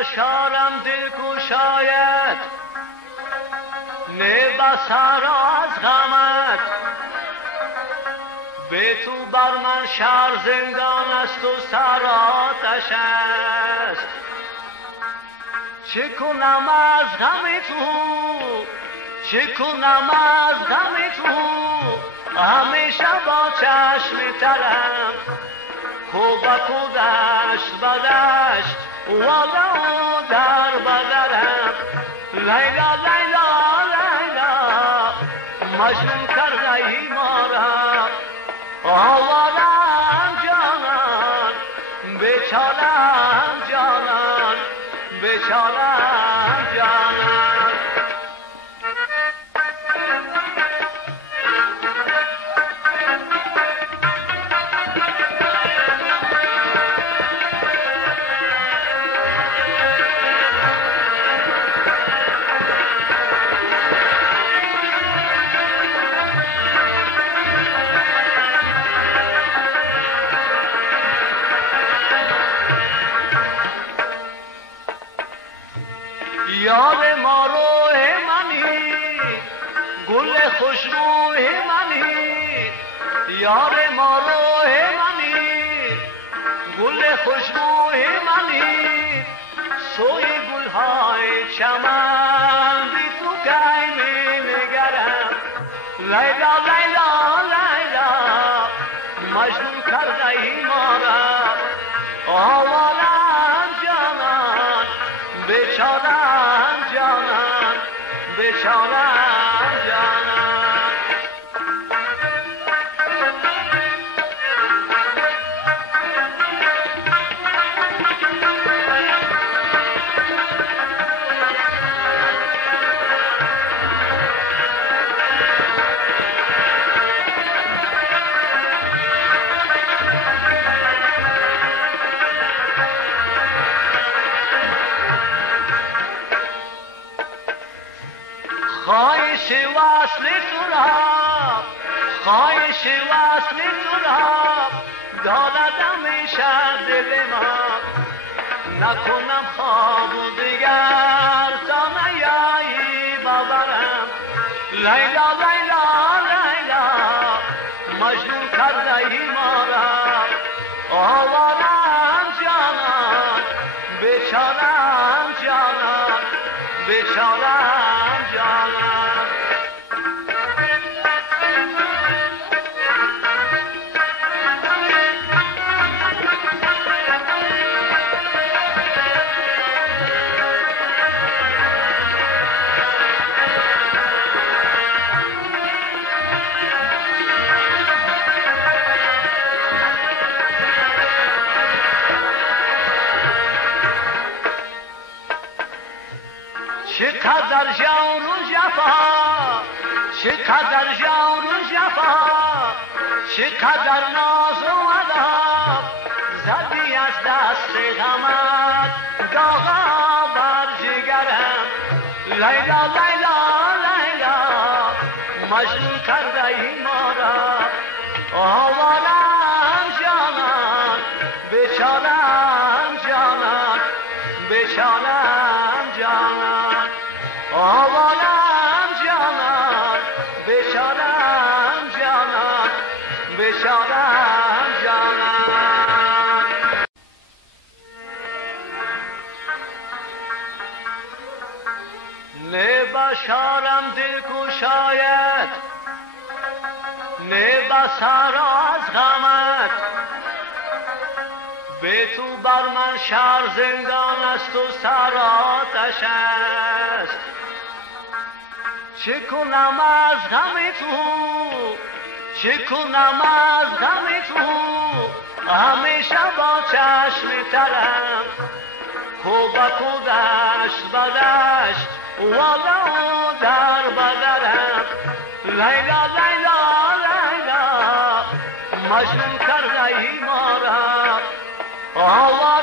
بشارم دل کوشایت، نه بسر از غمت. به تو بر من شهر زندان است و سر آتش است. چه کنم از غم تو، چه کنم از غم تو، همیشه با چشم ترم. کوبک و دشت بدشت والا و در بدرم. لیلا لیلا لیلا مجنون کرده ای ما را. آوارم جانان بیچارم جانان بیچارم جانان. یار ما روح منی، گل خوشبوی منی. یار ما روح منی، گل خوشبوی منی. سوی گلهای چمن بی تو کی می نگرم. لیلا لیلا لیلا مجنون کرده ای ما را. آوارم جانان بیچارم جانان بیچارم جانان. خواهش وصل تو را، خواهش وصل تو را دارد همیشه دل ما. نکنم خواب و دیگر تا نیایی ببرم. لیلا لیلا لیلا مجنون کرده ای ما را. آوارم جانان بیچارم جانان بیچارم جانان. چقدر جور و جفا، چقدر جور و جفا، چقدر ناز و عذاب زدی از دست غمت داغا بر جگرم. لیلا لیلا لیلا مجنون کرده ای ما را. آوارم جانان بیچارم جانان بیچارم جانان. آوارم جانان بیچارم جانان بیچارم جانان. نه بشارم دل کوشایت، نه بسر از غمت. به تو بر من شهر زندان است و سر آتش است. چه کنم از غم تو، چه کنم از غم تو، همیشه با چشم ترم. کوبک و دشت بدشت والا و در بدرم. لیلا لیلا لیلا مجنون کرده ای ما را. آواز